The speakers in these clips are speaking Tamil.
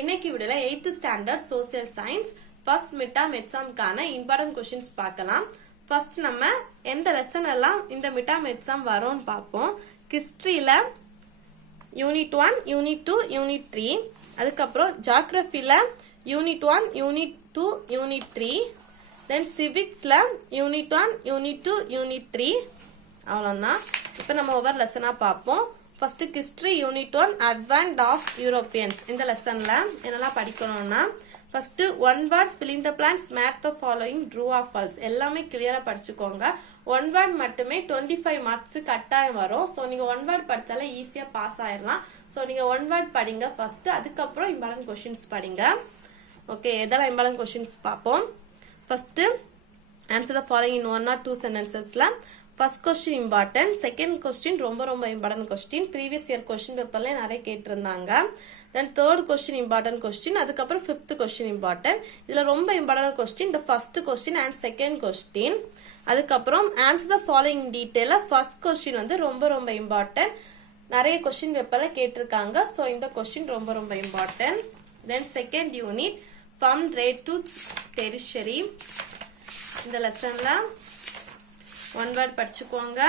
இன்னைக்கு விடல 8th standard social science first mid term எக்ஸாம்க்கான இம்பார்ட்டன்ட் क्वेश्चंस பார்க்கலாம். ஃபர்ஸ்ட் நம்ம எந்த லெசன் எல்லாம் இந்த மிட் டர்ம் எக்ஸாம் வரும்னு பார்ப்போம். ஹிஸ்டரியில யூனிட் 1, யூனிட் 2, யூனிட் 3, அதுக்கப்புறம் ஜியோகிராஃபில யூனிட் 1, யூனிட் 2, யூனிட் 3, தென் சிவிக்ஸ்ல யூனிட் 1, யூனிட் 2, யூனிட் 3. அவ்வளவுதான். இப்போ நம்ம ஒவ்வொரு லெசனா பார்ப்போம். First history unit 1 advance of Europeans. இந்த லெசன்ல என்னெல்லாம் படிக்கணும்னா first one word fill in the blanks, match the following, true or false எல்லாமே கிளியரா படிச்சுக்கோங்க. ஒன் வேர்ட் மட்டுமே 25 மார்க்ஸ் கட்டாயம் வரும். ஸோ நீங்க ஒன் வேர்ட் படிச்சாலே ஈஸியா பாஸ் ஆயிடலாம். ஸோ நீங்க ஒன் வேர்ட் படிங்க ஃபர்ஸ்ட், அதுக்கப்புறம் இம்பார்ட்டன்ட் கொஸ்டின்ஸ் படிங்க. ஓகே, எதெல்லாம் இம்பார்ட்டன்ட் கொஸ்டின்ஸ் பார்ப்போம். First answer the following in 1 or 2 சென்டென்சஸ்ல. First question important, second question ரொம்ப ரொம்ப important question, previous year question பேப்பர்ல நிறைய கேட்டிருந்தாங்க. Then third question important question, அதுக்கப்புறம் ஃபிஃப்த் கொஸ்டின் இம்பார்ட்டன்ட். இதுல ரொம்ப இம்பார்ட்டன்ட் கொஸ்டின் இந்த first question and second question. அதுக்கப்புறம் ஆன்சர் த ஃபாலோயிங் டீடைலா ஃபர்ஸ்ட் கொஸ்டின் வந்து ரொம்ப ரொம்ப இம்பார்ட்டன்ட், நிறைய கொஸ்டின் பேப்பர்ல கேட்டிருக்காங்க. ஸோ இந்த கொஸ்டின் ரொம்ப ரொம்ப important. Then second unit from trade to territory. இந்த லெசன்ல ஒன் வேர்ட் படிச்சுக்கோங்க.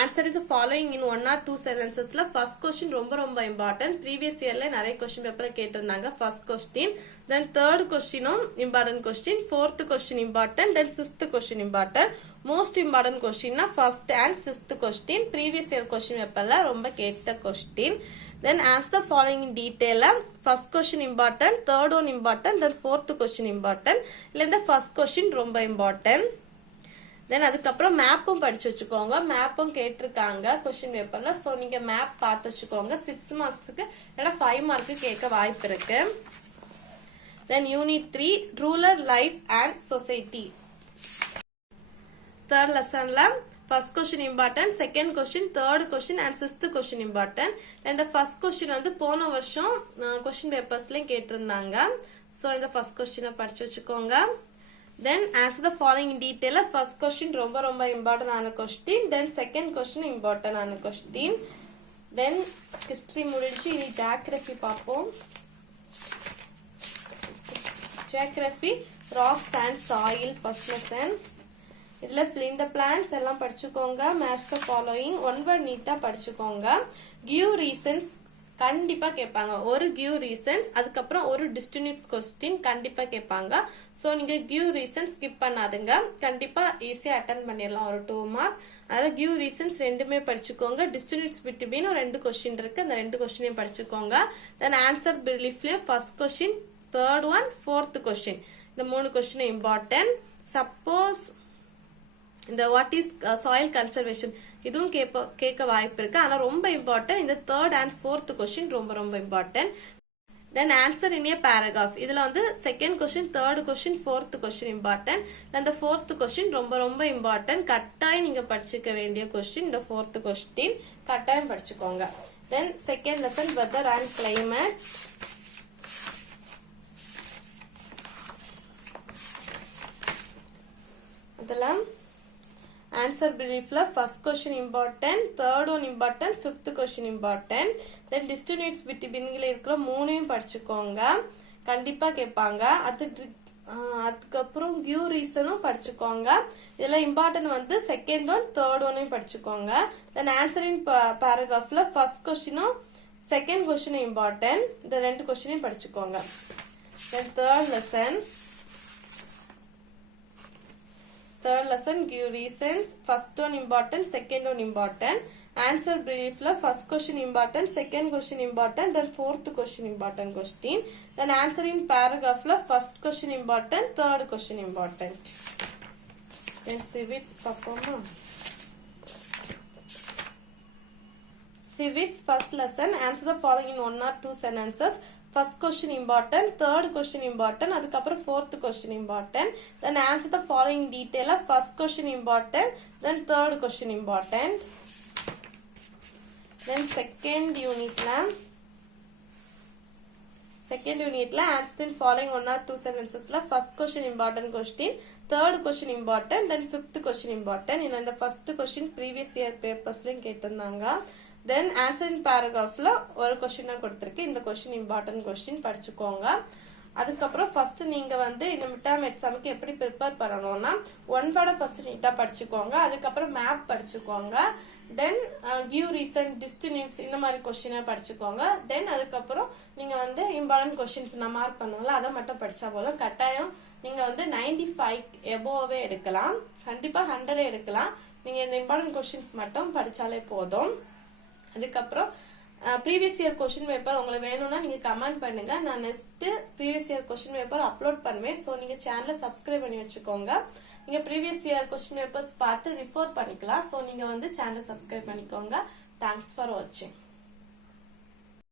ஆன்சர் இது ஃபாலோயிங் இன் 1 or 2 சென்டென்சஸ்ல. ஃபர்ஸ்ட் கொஸ்டின் ரொம்ப ரொம்ப இம்பார்ட்டன்ட், ப்ரீவியஸ் இயர்ல நிறைய கொஸ்டின் பேப்பர்ல கேட்டிருந்தாங்க ஃபர்ஸ்ட் கொஸ்டின். தென் தேர்ட் கொஸ்டினும் important question, fourth question important, then sixth question important. Most important கொஸ்டின்னா first and sixth question, previous year question பேப்பர்ல ரொம்ப கேட்ட question. Then answer the following in detail. First question important, third one important, then fourth question important. இல்ல இந்த first question ரொம்ப important. Then அதுக்கப்புறம் மேப்பும் படிச்சு வச்சுக்கோங்க. மேப்பும் கேட்டிருக்காங்க கொஸ்டின் பேப்பர்ல. ஸோ நீங்க மேப் பார்த்து வச்சுக்கோங்க. 6 மார்க்ஸுக்கு இல்லைன்னா 5 மார்க்கு கேட்க வாய்ப்பு இருக்கு. Then unit 3 rural life and society. Third lessonல first question important, second question, third question and sixth question important. And the first question வந்து போன வருஷம் question papersலயும் கேட்டிருந்தாங்க. ஸோ இந்த first question படிச்சு வச்சுக்கோங்க. Then answer the following in detail. First question ரொம்ப ரொம்ப important ஆன question, then second question important ஆன question. Then history முடிஞ்சு இனி geography பார்ப்போம். Geography rocks and soil first lesson. இதுல fill in the blanks எல்லாம் படிச்சுக்கோங்க. match the following, one word நீட்டா படிச்சுக்கோங்க. give reasons கண்டிப்பா கேட்பாங்க. ஒரு give reasons, அதுக்கப்புறம் ஒரு distinguished question கண்டிப்பா கேட்பாங்க. சோ நீங்க give reasons skip பண்ணாதுங்க, கண்டிப்பா ஈஸியா அட்டெண்ட் பண்ணிடலாம் ஒரு 2 மார்க். அதாவது give reasons ரெண்டுமே படிச்சுக்கோங்க. distinguished between ஒரு 2 கொஸ்டின் இருக்கு, அந்த 2 கொஸ்டினையும் படிச்சுக்கோங்க. then answer briefly first question, third one, fourth question. இந்த 3 கொஸ்டின் இம்பார்ட்டன்ட். சப்போஸ் இந்த வாட் இஸ் சாயில் கன்சர்வேஷன் இதுவும் கேட்க வாய்ப்பு இருக்கு. ஆனா ரொம்ப இம்பார்ட்டன்ட் இந்த தேர்ட் அண்ட் ஃபோர்த் கொஸ்டின் ரொம்ப ரொம்ப இம்பார்ட்டன்ட். தென் ஆன்சர் இன் ஏ பேராகிராஃப். இதுல வந்து second question, third question, fourth question important. அந்த ஃபோர்த் கொஸ்டின் ரொம்ப ரொம்ப இம்பார்ட்டன்ட், கட்டாயம் நீங்க படிச்சுக்க வேண்டிய கொஸ்டின். இந்த ஃபோர்த் கொஸ்டின் கட்டாயம் படிச்சுக்கோங்க. Then second lesson weather and climate. அதெல்லாம் answer briefல first question important, third one important, fifth question important. then distance between இருக்கிற மூணையும் படிச்சுக்கோங்க, கண்டிப்பா கேட்பாங்க. அதுக்கப்புறம் give reasonும் படிச்சுக்கோங்க. இதுல இம்பார்ட்டன்ட் வந்து செகண்ட் ஒன், தேர்ட் ஒன்னையும் படிச்சுக்கோங்க. then answer in paragraphல first questionும் செகண்ட் கொஸ்டினும் இம்பார்ட்டன்ட், இந்த 2 கொஸ்டினையும் படிச்சுக்கோங்க. then third lesson give reasons, first one important, second one important. answer briefல first question important, second question important, then fourth question important question. then answer in paragraphல first question important, third question important. then civics பார்ப்போமா. civics first lesson answer the following in 1 or 2 sentences. first question important, third question important, அதுக்கப்புறம் fourth question important. then answer the following detail. first question important, then third question important. then second unitல answer the following 1 or 2 sentencesல first question important question, third question important, then fifth question important. இந்த first question previous year papersலயும் கேட்டிருந்தாங்க. தென் ஆன்சரிங் பேராகிராஃப்ல ஒரு கொஸ்டினா கொடுத்துருக்கு. இந்த கொஸ்டின் இம்பார்ட்டன்ட் கொஸ்டின் படிச்சுக்கோங்க. அதுக்கப்புறம் ஃபர்ஸ்ட் நீங்க வந்து இந்த மிட்டம் எக்ஸாமுக்கு எப்படி ப்ரிப்பேர் பண்ணணும்னா ஒன் வேர்டை ஃபர்ஸ்ட் நீட்டா படிச்சுக்கோங்க. அதுக்கப்புறம் மேப் படிச்சுக்கோங்க. தென் கிவ் ரீசன் டிஸ்டினிட்ஸ் இந்த மாதிரி கொஸ்டினை படிச்சுக்கோங்க. தென் அதுக்கப்புறம் நீங்க வந்து இம்பார்ட்டன்ட் கொஸ்டின்ஸ் நான் மார்க் பண்ணுவோம்ல அதை மட்டும் படிச்சா போதும். கட்டாயம் நீங்க வந்து 95 எபோவே எடுக்கலாம். கண்டிப்பா 100 எடுக்கலாம். நீங்க இந்த இம்பார்ட்டன்ட் கொஸ்டின்ஸ் மட்டும் படிச்சாலே போதும். அதுக்கப்புறம் ப்ரீவியஸ் இயர் கொஸ்டின் பேப்பர் உங்களுக்கு வேணும்னா நீங்க கமெண்ட் பண்ணுங்க. நான் next previous year question paper upload பண்ணுவேன். ஸோ நீங்க சேனலை சப்ஸ்கிரைப் பண்ணி வச்சுக்கோங்க. நீங்க ப்ரீவியஸ் இயர் கொஸ்டின் பேப்பர்ஸ் பார்த்து ரிஃபர் பண்ணிக்கலாம். ஸோ நீங்க வந்து சேனலை சப்ஸ்கிரைப் பண்ணிக்கோங்க. தேங்க்ஸ் ஃபார் வாட்சிங்.